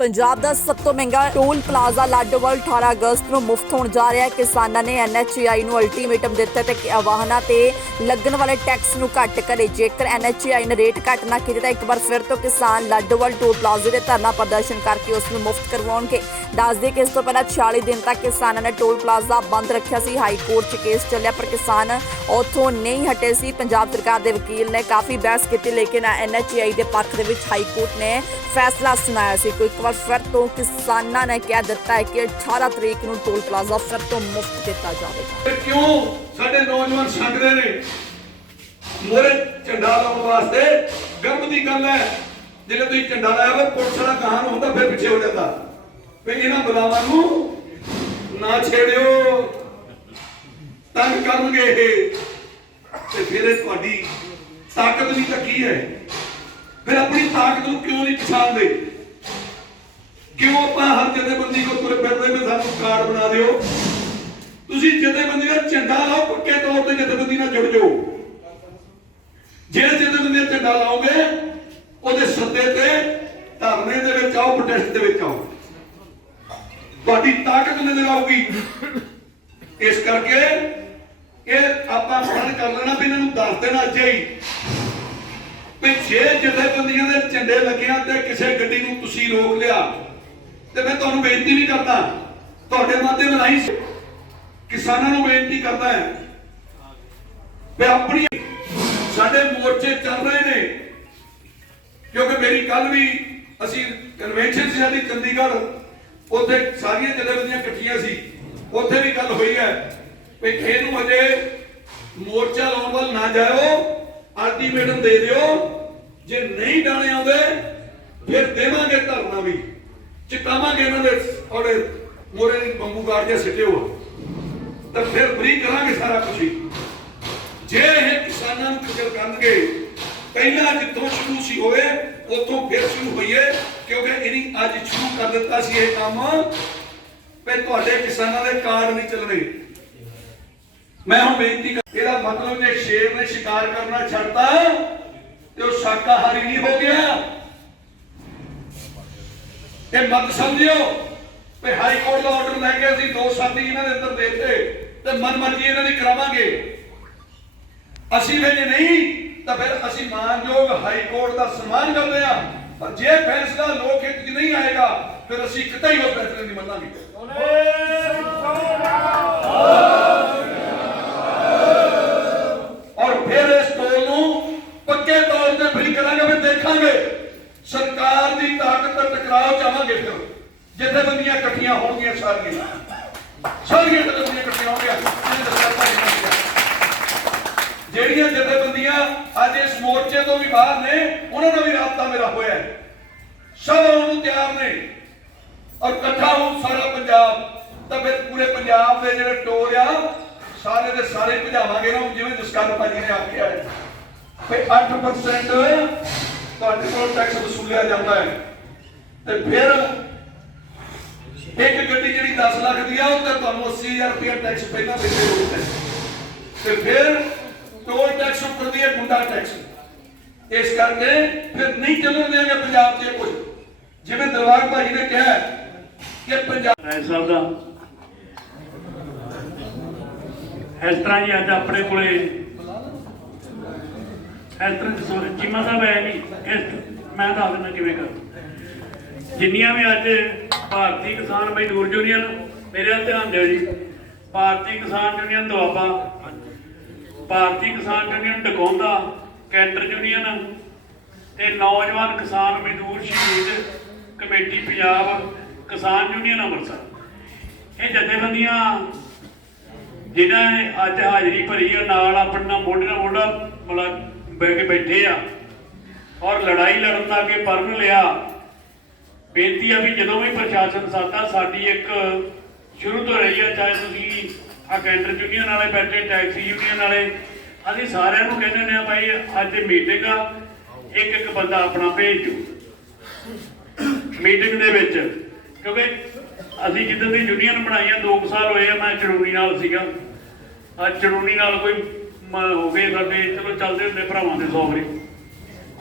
ਪੰਜਾਬ ਦਾ ਸਭ ਤੋਂ ਮਹਿੰਗਾ ਟੋਲ ਪਲਾਜ਼ਾ ਲਾਡੋਵਾਲ 18 ਅਗਸਤ ਨੂੰ ਮੁਫਤ ਹੋਣ ਜਾ ਰਿਹਾ ਹੈ। ਕਿਸਾਨਾਂ ਨੇ ਐਨਐਚਆਈ ਨੂੰ ਅਲਟੀਮੇਟਮ ਦਿੱਤਾ ਤੇ ਕਿ ਵਾਹਨਾਂ ਤੇ ਲੱਗਣ ਵਾਲੇ ਟੈਕਸ ਨੂੰ ਘੱਟ ਕਰੇ। ਜੇਕਰ ਐਨਐਚਆਈ ਨੇ ਰੇਟ ਘੱਟ ਨਾ ਕੀਤੇ ਤਾਂ ਇੱਕ ਵਾਰ ਫਿਰ ਤੋਂ ਕਿਸਾਨ ਲਾਡੋਵਾਲ ਟੋਲ ਪਲਾਜ਼ੇ ਦੇ ਧਰਨਾ ਪ੍ਰਦਰਸ਼ਨ ਕਰਕੇ ਉਸ ਨੂੰ ਮੁਫਤ ਕਰਵਾਉਣਗੇ। ਦੱਸ ਦਈਏ ਕਿ ਇਸ ਤੋਂ ਪਹਿਲਾਂ 40 ਦਿਨ ਤੱਕ ਕਿਸਾਨਾਂ ਨੇ ਟੋਲ ਪਲਾਜ਼ਾ ਬੰਦ ਰੱਖਿਆ ਸੀ। ਹਾਈ ਕੋਰਟ 'ਚ ਕੇਸ ਚੱਲਿਆ, ਪਰ ਕਿਸਾਨ ਉੱਥੋਂ ਨਹੀਂ ਹਟੇ ਸੀ। ਪੰਜਾਬ ਸਰਕਾਰ ਦੇ ਵਕੀਲ ਨੇ ਕਾਫੀ ਬਹਿਸ ਕੀਤੀ, ਲੇਕਿਨ ਐਨਐਚਆਈ ਦੇ ਪੱਖ ਦੇ ਵਿੱਚ ਹਾਈ ਕੋਰਟ ਨੇ ਫੈਸਲਾ ਸੁਣਾਇਆ ਸੀ। ਕੋਈ ਇੱਕ ਵਾਰ ਫਿਰ ਤੋਂ ਕਿਸਾਨਾਂ ਨੇ ਕਹਿ ਦਿੱਤਾ ਹੈ ਕਿ 18 ਤਰੀਕ ਨੂੰ ਟੋਲ ਪਲਾਜ਼ਾ ਫਿਰ ਤੋਂ ਮੁਫਤ ਦਿੱਤਾ ਜਾਵੇਗਾ। ਕਿਉਂ ਸਾਡੇ ਨੌਜਵਾਨ ਛੱਡਦੇ ਨੇ? ਮੋਰੇ ਝੰਡਾ ਲਾਉਣ ਵਾਸਤੇ ਗਰਭ ਦੀ ਗੱਲ ਹੈ। ਜਦੋਂ ਤੁਸੀਂ ਝੰਡਾ ਲਾਇਆ ਵਾ ਪੁਲਿਸ ਵਾਲਾ ਕਹਾਣ ਹੁੰਦਾ, ਫਿਰ ਪਿੱਛੇ ਹੋ ਜਾਂਦਾ। ਵੀ ਇਹਨਾਂ ਬਲਾਵਾਂ ਨੂੰ ਨਾ ਛੇੜਿਓ। ਤੰਗ ਕਰਨਗੇ ਇਹ। ਤੇ ਫਿਰ ਤੁਹਾਡੀ ਤਾਕਤ ਵੀ ਤਾਂ ਕੀ ਹੈ। ਫਿਰ ਆਪਣੀ ਤਾਕਤ ਨੂੰ ਕਿਉਂ ਨਹੀਂ ਪਛਾਣਦੇ? ਕਿਉਂ ਆਪਾਂ ਹਰ ਜਥੇਬੰਦੀ ਕੋ ਤੁਰੇ ਫਿਰਦੇ ਨੇ? ਸਾਨੂੰ ਕਾਰਡ ਬਣਾ ਦਿਓ। ਤੁਸੀਂ ਜਥੇਬੰਦੀ ਦਾ ਝੰਡਾ ਲਾਓ, ਪੱਕੇ ਤੌਰ ਤੇ ਜਥੇਬੰਦੀ ਨਾਲ ਜੁੜ ਜਾਓ। ਜੇ ਜਥੇਬੰਦੀ ਦਾ ਝੰਡਾ ਲਾਓਗੇ, ਉਹਦੇ ਸੱਦੇ ਤੇ ਧਰਨੇ ਦੇ ਵਿੱਚ ਆਓ ਪ੍ਰੋਟੈਸਟ ਦੇ ਵਿੱਚ ਆਓ। ਤੁਹਾਡੀ ਤਾਕਤ ਨਜ਼ਰ ਆਊਗੀ? ਇਸ ਕਰਕੇ ਇਹ ਆਪਾਂ ਫੜ ਕਰ ਲੈਣਾ ਵੀ ਇਹਨਾਂ ਨੂੰ ਦੱਸ ਦੇਣਾ ਚਾਹੀ ਵੀ ਜੇ ਜਥੇਬੰਦੀਆਂ ਦੇ ਝੰਡੇ ਲੱਗਿਆ ਤੇ ਕਿਸੇ ਗੱਡੀ ਨੂੰ ਤੁਸੀਂ ਰੋਕ ਲਿਆ ਤੇ ਮੈਂ ਤੁਹਾਨੂੰ ਬੇਨਤੀ ਵੀ ਕਰਦਾ, ਤੁਹਾਡੇ ਮਾਧਿਅਮ ਰਾਹੀਂ ਕਿਸਾਨਾਂ ਨੂੰ ਬੇਨਤੀ ਕਰਦਾ ਹੈ ਵੀ ਆਪਣੀ ਸਾਡੇ ਮੋਰਚੇ ਚੱਲ ਰਹੇ ਨੇ। ਕਿਉਂਕਿ ਮੇਰੀ ਕੱਲ ਵੀ ਅਸੀਂ ਕਨਵੈਨਸ਼ਨ ਸੀ ਸਾਡੀ ਚੰਡੀਗੜ੍ਹ, ਉੱਥੇ ਸਾਰੀਆਂ ਜਥੇਬੰਦੀਆਂ ਇਕੱਠੀਆਂ ਸੀ। ਉੱਥੇ ਵੀ ਗੱਲ ਹੋਈ ਹੈ ਵੀ ਇਹਨੂੰ ਅਜੇ ਮੋਰਚਾ ਲਾਉਣ ਵੱਲ ਨਾ ਜਾਇਓ ਅਲਟੀਮੇਟਮ ਦੇ ਦਿਓ। ਜੇ ਨਹੀਂ ਡਾਣੇ ਆਉਂਦੇ, ਫਿਰ ਦੇਵਾਂਗੇ ਧਰਨਾ ਵੀ। ਚਿਤਾਵਾਂਗੇ ਇਹਨਾਂ ਦੇ ਔੜੇ ਮੋਰੇ ਬੰਬੂ ਗਾੜ ਜਿਹਾ ਸਿੱਟਿਓ ਤਾਂ ਫਿਰ ਫਰੀ ਕਰਾਂਗੇ ਸਾਰਾ ਕੁਝ ਜੇ ਇਹ ਕਿਸਾਨਾਂ ਨੂੰ ਫਿਕਰ ਕਰਨਗੇ, ਪਹਿਲਾਂ ਜਿੱਥੋਂ ਸ਼ੁਰੂ ਸੀ ਹੋਏ ਉੱਥੋਂ ਫਿਰ ਸ਼ੁਰੂ ਹੋਈਏ, ਕਿਉਂਕਿ ਇਹਨੀ ਅੱਜ ਸ਼ੁਰੂ ਕਰ ਦਿੱਤਾ ਸੀ ਇਹ ਕੰਮ, ਵੀ ਤੁਹਾਡੇ ਕਿਸਾਨਾਂ ਦੇ ਕਾਰਡ ਨਹੀਂ ਚੱਲਣੇ ਮੈਂ ਹੁਣ ਬੇਨਤੀ ਕਰ ਇਹਦਾ ਮਤਲਬ ਜੇ ਸ਼ੇਰ ਨੇ ਸ਼ਿਕਾਰ ਕਰਨਾ ਛੱਡਤਾ, ਤੇ ਉਹ ਸ਼ਾਕਾਹਾਰੀ ਨਹੀਂ ਹੋ ਗਿਆ। ਇਹ ਮਤ ਸਮਝਿਓ ਵੀ ਹਾਈ ਕੋਰਟ ਦਾ ਆਰਡਰ ਲੈ ਕੇ ਅਸੀਂ ਦੋ ਸਾਥੀ ਇਹਨਾਂ ਦੇ ਅੰਦਰ ਦੇਤੇ ਤੇ ਮਨਮਰਜ਼ੀ ਇਹਨਾਂ ਦੀ ਕਰਾਵਾਂਗੇ। ਅਸੀਂ ਵੀ ਨਹੀਂ, ਤਾਂ ਫਿਰ ਅਸੀਂ ਮਾਨਯੋਗ ਹਾਈ ਕੋਰਟ ਦਾ ਸਨਮਾਨ ਕਰਦੇ ਆ ਪਰ ਜੇ ਫੈਸਲਾ ਲੋਕ ਹਿੱਤ 'ਚ ਨਹੀਂ ਆਏਗਾ, ਫਿਰ ਅਸੀਂ ਕਿਤੇ ਹੀ ਉਹ ਫੈਸਲੇ ਨਹੀਂ ਮੰਨਾਂਗੇ। ਔਰ ਫਿਰ ਇਸ ਟੋਲ ਨੂੰ ਪੱਕੇ ਤੌਰ ਤੇ ਫਰੀ ਕਰਾਂਗੇ, ਫਿਰ ਦੇਖਾਂਗੇ। ਸਰਕਾਰ ਦੀ ਤਾਕਤ ਦਾ ਟਕਰਾਅ ਚਾਹਾਂਗੇ ਫਿਰ। ਜਥੇਬੰਦੀਆਂ ਇਕੱਠੀਆਂ ਹੋਣਗੀਆਂ ਸਾਰੀਆਂ। ਸਾਰੀਆਂ ਜਥੇਬੰਦੀਆਂ ਇਕੱਠੀਆਂ ਹੋਣਗੀਆਂ ਜਿਹੜੀਆਂ ਜਥੇਬੰਦੀਆਂ ਅੱਜ ਇਸ ਮੋਰਚੇ ਤੋਂ ਵੀ ਬਾਹਰ ਨੇ, ਉਹਨਾਂ ਨਾਲ ਵੀ ਰਾਬਤਾ ਮੇਰਾ ਹੋਇਆ ਹੈ। ਸਭ ਆਉਣ ਨੂੰ ਤਿਆਰ ਨੇ। ਔਰ ਇਕੱਠਾ ਹੋ ਸਾਰਾ ਪੰਜਾਬ। ਤਾਂ ਫਿਰ ਪੂਰੇ ਪੰਜਾਬ ਦੇ ਜਿਹੜੇ ਟੋਲ ਆ, ਸਾਰੇ ਦੇ ਸਾਰੇ ਭਜਾਵਾਂਗੇ ਨਾ, ਜਿਵੇਂ ਜਸਕਰਨ ਭਾਜੀ ਨੇ ਆਖਿਆ ਹੈ। ਕਿ 8% ਤੁਹਾਡੇ ਕੋਲ ਟੈਕਸ ਵਸੂਲਿਆ ਜਾਂਦਾ ਹੈ। ਤੇ ਫਿਰ ਇੱਕ ਗੱਡੀ ਜਿਹੜੀ 10 ਲੱਖ ਦੀ ਆ ਉਹ ਤੇ ਤੁਹਾਨੂੰ 80000 ਰੁਪਏ ਟੈਕਸ ਪਹਿਲਾਂ ਦੇਣੇ ਹੋਊਗਾ ਤੇ ਫਿਰ ਟੋਲ ਟੈਕਸ ਉੱਪਰ ਦੀ ਹੈ ਗੁੰਡਾ ਟੈਕਸ ਇਸ ਕਰਕੇ ਫਿਰ ਨਹੀਂ ਚੱਲਣ ਦੇਣਗੇ ਪੰਜਾਬ 'ਚ ਕੁਝ। ਜਿਵੇਂ ਦਰਬਾਰ ਭਾਜੀ ਨੇ ਕਿਹਾ ਕਿ ਪੰਜਾਬ ਸਾਹਿਬ ਦਾ। ਇਸ ਤਰ੍ਹਾਂ ਹੀ ਅੱਜ ਆਪਣੇ ਕੋਲੇ ਇਸ ਤਰ੍ਹਾਂ ਚੀਮਾ ਸਾਹਿਬ ਹੈ ਨਹੀਂ ਇਸ ਮੈਂ ਦੱਸ ਦਿੰਦਾ ਕਿਵੇਂ ਕਰ। ਜਿੰਨੀਆਂ ਵੀ ਅੱਜ ਭਾਰਤੀ ਕਿਸਾਨ ਮਜ਼ਦੂਰ ਯੂਨੀਅਨ ਮੇਰੇ ਵੱਲ ਧਿਆਨ ਦਿਓ ਜੀ। ਭਾਰਤੀ ਕਿਸਾਨ ਯੂਨੀਅਨ ਦੁਆਬਾ, ਭਾਰਤੀ ਕਿਸਾਨ ਯੂਨੀਅਨ ਡਕੌਂਦਾ, ਕੈਂਟਰ ਯੂਨੀਅਨ ਤੇ ਨੌਜਵਾਨ ਕਿਸਾਨ ਮਜ਼ਦੂਰ ਸ਼ਹੀਦ ਕਮੇਟੀ ਪੰਜਾਬ ਕਿਸਾਨ ਯੂਨੀਅਨ ਅੰਮ੍ਰਿਤਸਰ। ਇਹ ਜਥੇਬੰਦੀਆਂ ਜਿਨ੍ਹਾਂ ਨੇ ਅੱਜ ਹਾਜ਼ਰੀ ਭਰੀ ਆ, ਨਾਲ ਆਪਣਾ ਮੋਢੇ ਨਾਲ ਮੋਢਾ ਮਤਲਬ ਬਹਿ ਕੇ ਬੈਠੇ ਆ ਔਰ ਲੜਾਈ ਲੜਨ ਦਾ ਅੱਗੇ ਪਰਨ ਲਿਆ। ਬੇਨਤੀ ਆ ਵੀ ਜਦੋਂ ਵੀ ਪ੍ਰਸ਼ਾਸਨ ਸਾਦਾ, ਸਾਡੀ ਇੱਕ ਸ਼ੁਰੂ ਤੋਂ ਰਹੀ ਆ, ਚਾਹੇ ਤੁਸੀਂ ਆ ਕੈਂਟਰ ਯੂਨੀਅਨ ਵਾਲੇ ਬੈਠੇ, ਟੈਕਸੀ ਯੂਨੀਅਨ ਵਾਲੇ, ਅਸੀਂ ਸਾਰਿਆਂ ਨੂੰ ਕਹਿੰਦੇ ਨੇ ਆ ਭਾਈ, ਅੱਜ ਮੀਟਿੰਗ ਆ, ਇੱਕ ਇੱਕ ਬੰਦਾ ਆਪਣਾ ਭੇਜ। ਦਿਓ ਮੀਟਿੰਗ ਦੇ ਵਿੱਚ, ਕਿਉਂਕਿ ਅਸੀਂ ਜਿੱਦਾਂ ਦੀ ਯੂਨੀਅਨ ਬਣਾਈਆਂ 2 ਸਾਲ ਹੋਏ ਆ, ਮੈਂ ਚੜੂਨੀ ਨਾਲ ਸੀਗਾ। ਅੱਜ ਚੜੂਨੀ ਨਾਲ ਕੋਈ ਹੋ ਗਏ ਸਾਡੇ ਚਲੋ ਚੱਲਦੇ ਹੁੰਦੇ ਭਰਾਵਾਂ ਦੇ ਸੌ ਵਾਰੀ।